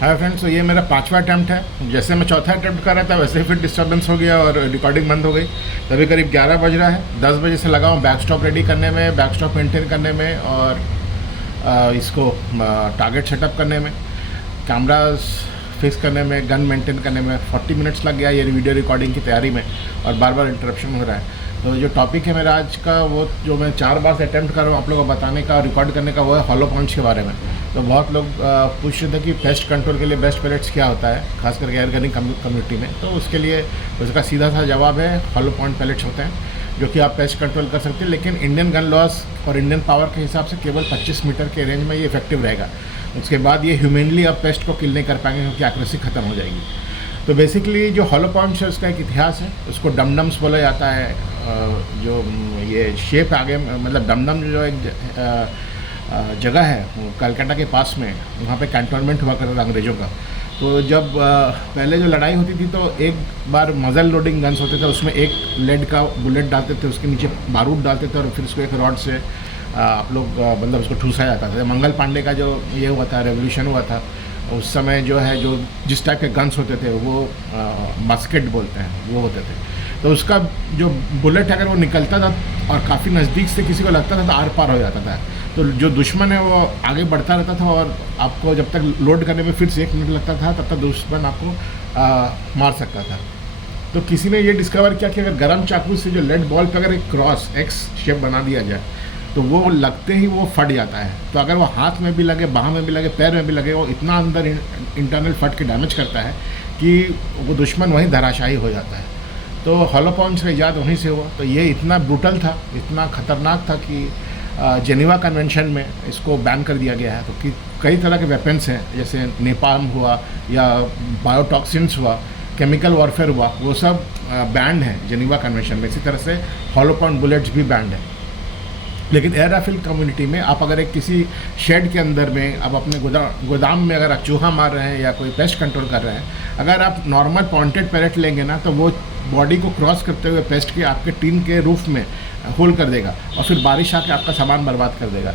Hi friends, तो ये मेरा पांचवा अटैम्प्ट है। जैसे मैं चौथा अटैम्प्ट कर रहा था वैसे ही फिर डिस्टर्बेंस हो गया और रिकॉर्डिंग बंद हो गई। तभी करीब 11 बज रहा है। 10 बजे से लगा हूँ बैक स्टॉप रेडी करने में, बैक स्टॉप मेंटेन करने में और इसको टारगेट सेटअप करने में, कैमराज फिक्स करने में, गन मेंटेन करने में 40 मिनट्स लग गया ये वीडियो रिकॉर्डिंग की तैयारी में। और बार बार इंटरप्शन हो रहा है। तो जो टॉपिक है मेरा आज का, वो जो मैं 4 बार से अटैम्प्ट कर रहा हूँ आप लोगों को बताने का, रिकॉर्ड करने का, वो है हॉलो पॉइंट्स के बारे में। तो बहुत लोग पूछ रहे थे कि पेस्ट कंट्रोल के लिए बेस्ट पैलेट्स क्या होता है, खासकर गैर गनिंग कम्युनिटी में। तो उसके लिए उसका सीधा सा जवाब है, हॉलो पॉइंट पैलेट्स होते हैं जो कि आप पेस्ट कंट्रोल कर सकते हैं। लेकिन इंडियन गन लॉस और इंडियन पावर के हिसाब से केवल 25 मीटर के रेंज में ये इफेक्टिव रहेगा। उसके बाद ये ह्यूमनली आप पेस्ट को किल नहीं कर पाएंगे क्योंकि एक्यूरेसी खत्म हो जाएगी। तो बेसिकली जो हॉलो पॉइंट्स है उसका एक इतिहास है। उसको डमडम्स बोला जाता है। जो ये शेप आगे, मतलब डमडम जो एक जगह है कलकत्ता के पास में, वहाँ पे कैंटोनमेंट हुआ करता था अंग्रेज़ों का। तो जब पहले जो लड़ाई होती थी तो एक बार मजल लोडिंग गन्स होते थे, उसमें एक लेड का बुलेट डालते थे, उसके नीचे बारूद डालते थे और फिर उसको एक रॉड से आप लोग मतलब उसको ठूसा जाता था। मंगल पांडे का जो ये हुआ था, रेवोल्यूशन हुआ था, उस समय जो है जो जिस टाइप के गन्स होते थे वो मस्केट बोलते हैं, वो होते थे। तो उसका जो बुलेट अगर वो निकलता था और काफ़ी नज़दीक से किसी को लगता था तो आर पार हो जाता था। तो जो दुश्मन है वो आगे बढ़ता रहता था और आपको जब तक लोड करने में फिर से 1 मिनट लगता था तब तक दुश्मन आपको मार सकता था। तो किसी ने ये डिस्कवर किया कि अगर गर्म चाकू से जो लेड बॉल पे अगर एक क्रॉस एक्स शेप बना दिया जाए तो वो लगते ही वो फट जाता है। तो अगर वो हाथ में भी लगे, बाह में भी लगे, पैर में भी लगे, वो इतना अंदर इंटरनल फट के डैमेज करता है कि वो दुश्मन वहीं धराशायी हो जाता है। तो हॉलो पॉइंट्स का ईजाद वहीं से हुआ। तो ये इतना ब्रूटल था, इतना ख़तरनाक था कि जेनीवा कन्वेंशन में इसको बैन कर दिया गया है। तो कि कई तरह के वेपन्स हैं, जैसे नेपाल्म हुआ या बायोटॉक्सिन्स हुआ, केमिकल वॉरफेयर हुआ, वो सब बैंड है जेनीवा कन्वेंशन में। इसी तरह से हॉलो पॉइंट बुलेट्स भी बैंड है। लेकिन एयर राइफल कम्युनिटी में आप अगर एक किसी शेड के अंदर में, आप अपने गोदाम में अगर आप चूहा मार रहे हैं या कोई पेस्ट कंट्रोल कर रहे हैं, अगर आप नॉर्मल पॉइंटेड पैलेट लेंगे ना तो वो बॉडी को क्रॉस करते हुए पेस्ट के आपके टीन के रूफ में होल कर देगा और फिर बारिश आके आपका सामान बर्बाद कर देगा।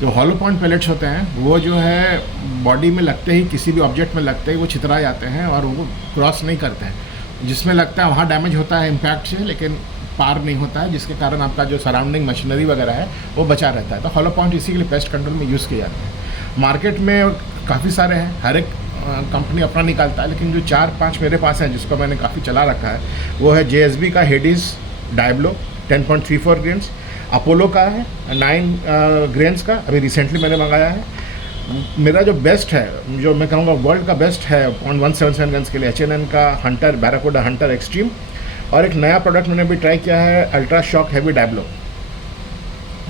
जो हॉलो पॉइंट पैलेट्स होते हैं वो जो है बॉडी में लगते ही, किसी भी ऑब्जेक्ट में लगते ही वो छितरा जाते हैं और वो क्रॉस नहीं करते हैं। जिसमें लगता है वहाँ डैमेज होता है इम्पैक्ट से, लेकिन पार नहीं होता है, जिसके कारण आपका जो सराउंडिंग मशीनरी वगैरह है वो बचा रहता है। तो हॉलो पॉइंट इसी के लिए पेस्ट कंट्रोल में यूज़ किए जाते हैं। मार्केट में काफ़ी सारे हैं, हर एक कंपनी अपना निकालता है, लेकिन जो 4-5 मेरे पास हैं जिसको मैंने काफ़ी चला रखा है वो है JSB का हेडिस डायब्लो 10.34 ग्रेन्स, अपोलो का है 9 ग्रेन्स का, अभी रिसेंटली मैंने मंगाया है। मेरा जो बेस्ट है, जो मैं कहूँगा वर्ल्ड का बेस्ट है 0.177 गन्स के लिए, HNN का हंटर, बैराकूडा हंटर एक्सट्रीम। और एक नया प्रोडक्ट मैंने भी ट्राई किया है, अल्ट्रा शॉक हैवी डायब्लो।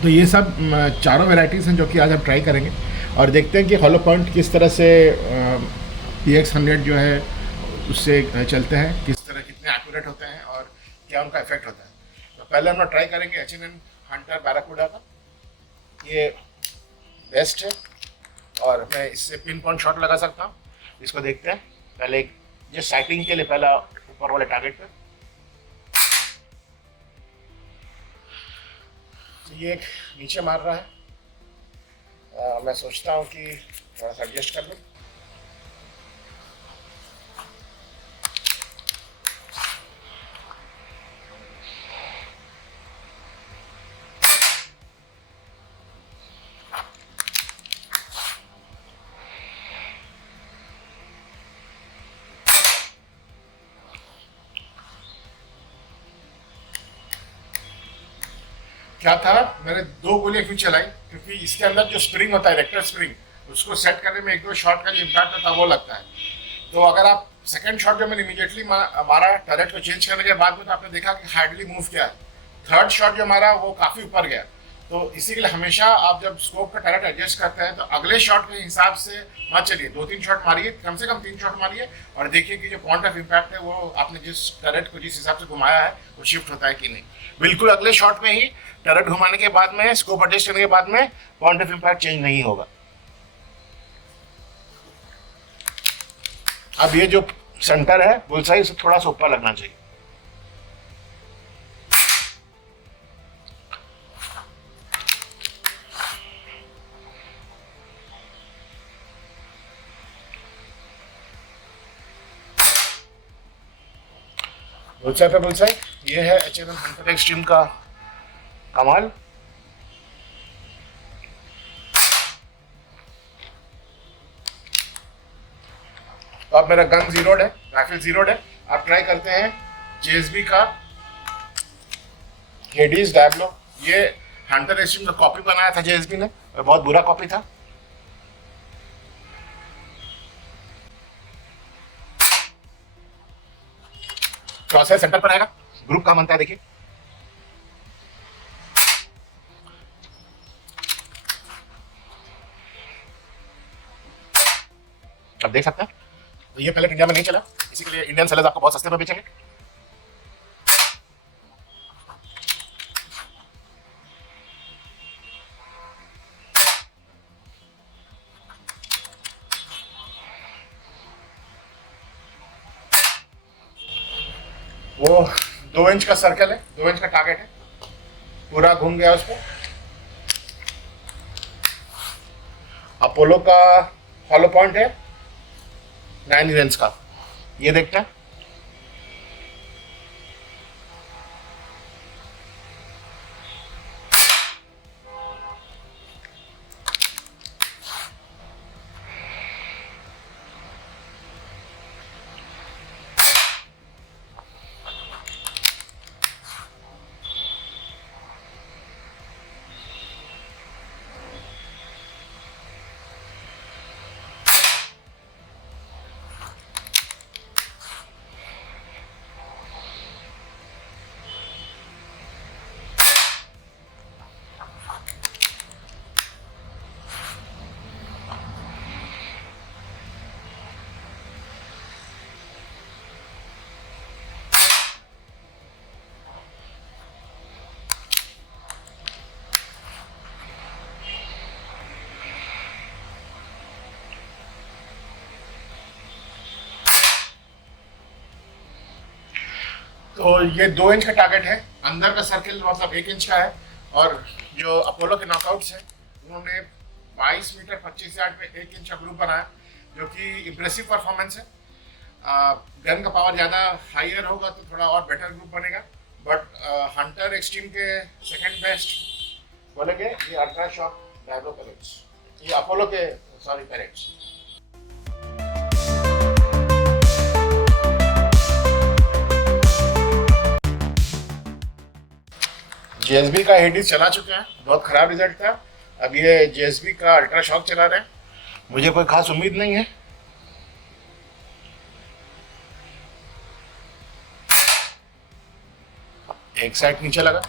तो ये सब चारों वेराइटीज़ हैं जो कि आज हम ट्राई करेंगे और देखते हैं कि हॉलो पॉइंट किस तरह से PX100 जो है उससे चलते हैं, किस तरह कितने एक्यूरेट होते हैं और क्या उनका इफेक्ट होता है। तो पहले हम लोग ट्राई करेंगे HNN हंटर बैराकूडा का। ये बेस्ट है और मैं इससे पिन पॉइंट शॉट लगा सकता हूँ। इसको देखते हैं पहले, ये साइटिंग के लिए पहला ऊपर वाले टारगेट पे। ये एक नीचे मार रहा है। मैं सोचता हूँ कि थोड़ा सा एडजस्ट कर लूँ। क्या था, मैंने 2 गोलियां क्यों चलाई, क्योंकि इसके अंदर जो स्प्रिंग होता है, रेक्टर स्प्रिंग, उसको सेट करने में 1-2 शॉट का जो इम्पैक्ट होता है वो लगता है। तो अगर आप सेकंड शॉट जो मैंने इमीडिएटली मारा टर्रेट को चेंज करने के बाद में, तो आपने देखा कि हार्डली मूव किया है। थर्ड शॉट जो मारा वो काफ़ी ऊपर गया। तो इसी के लिए हमेशा आप जब स्कोप का टर्रेट एडजस्ट करते हैं तो अगले शॉट के हिसाब से मत चलिए, 2-3 शॉट मारिए, कम से कम 3 शॉट मारिए और देखिए कि जो पॉइंट ऑफ इम्पैक्ट है वो आपने जिस टर्रेट को जिस हिसाब से घुमाया है वो शिफ्ट होता है कि नहीं। बिल्कुल अगले शॉट में ही टर्रेट घुमाने के बाद में, स्कोप एडजस्ट करने के बाद में पॉइंट ऑफ इम्पैक्ट चेंज नहीं होगा। अब ये जो सेंटर है बुलसाई से थोड़ा सा ऊपर लगना चाहिए। बुलसाई पे बुलसाई। ये है H&M हंटर एक्सट्रीम का कमाल। तो अब मेरा गन जीरोड है, राइफल जीरोड है। आप ट्राई करते हैं JSB का हेडीज डायब्लो। ये हंटर एक्सट्रीम का कॉपी बनाया था JSB ने, बहुत बुरा कॉपी था। क्रॉसहायर सेंटर पर आएगा, ग्रुप कहाँ बनता है देखिए। अब देख सकते हैं, तो ये पहले इंडिया में नहीं चला, इसी के लिए इंडियन सेलर्स आपको बहुत सस्ते में बेचेंगे। वो 2 इंच का सर्कल है, 2 इंच का टारगेट है, पूरा घूम गया उसको। अपोलो का हॉलो पॉइंट है 9 रेंज का, ये देखते हैं। तो ये 2 इंच का टारगेट है, अंदर का सर्किल मतलब 1 इंच का है। और जो अपोलो के नॉकआउट्स हैं उन्होंने 22 मीटर 25 यार्ड पे 1 इंच का ग्रुप बनाया, जो कि इम्प्रेसिव परफॉर्मेंस है। गन का पावर ज़्यादा हायर होगा तो थोड़ा और बेटर ग्रुप बनेगा, बट हंटर एक्सट्रीम के सेकंड बेस्ट बोलेंगे ये अल्ट्रा शॉक डायब्लो पैलेट्स, ये अपोलो के सॉरी पैलेट्स। JSB का हेडीज चला चुके हैं, बहुत खराब रिजल्ट था। अब ये JSB का अल्ट्रा शॉक चला रहे हैं, मुझे कोई खास उम्मीद नहीं है। एक साइड नीचे लगा,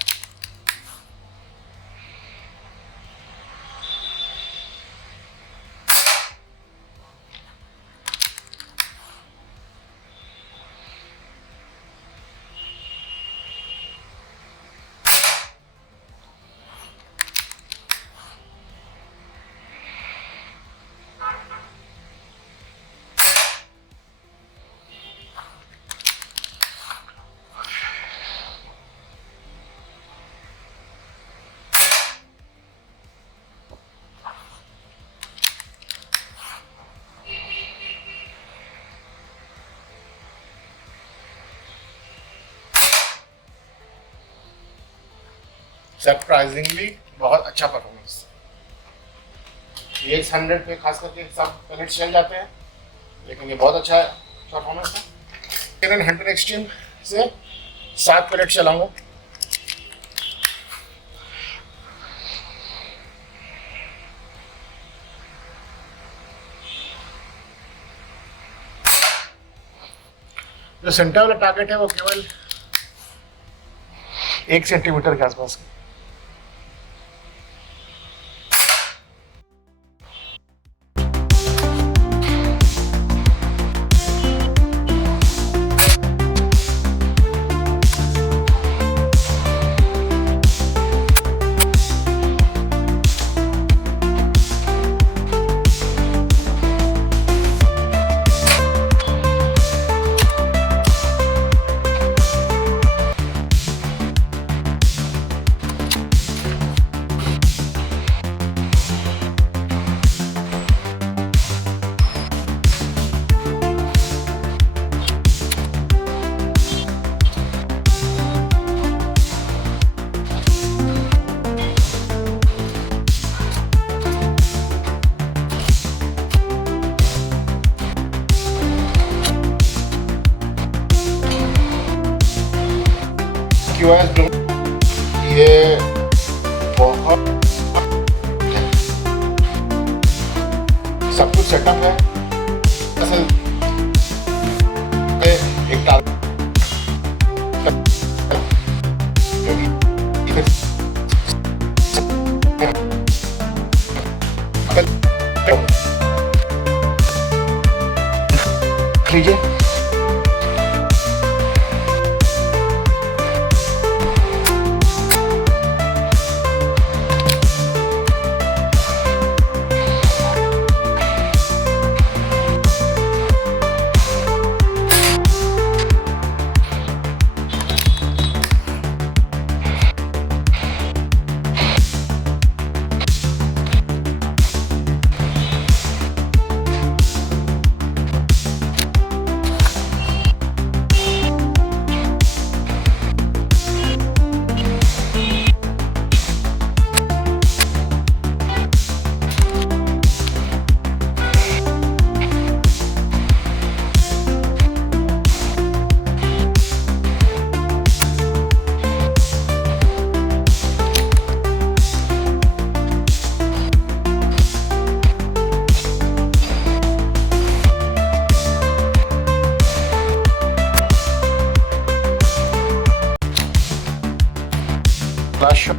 सरप्राइजिंगली बहुत अच्छा परफॉर्मेंस। ये 100 पे खास करके सब पैलेट्स चल जाते हैं, लेकिन ये बहुत अच्छा परफॉर्मेंस है। कैनन हंटर एक्सट्रीम से 7 पैलेट चलाऊंगा। जो सेंटर वाला टारगेट है वो केवल 1 सेंटीमीटर के आसपास। QoS Blue ये बहुत सब कुछ सेटअप है। असल एक लीजिए Lascio.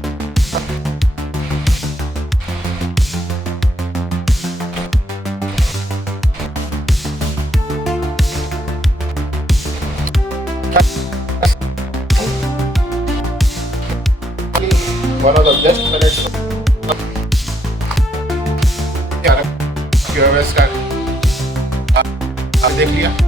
One of the best minutes QoS का आप देख लिया।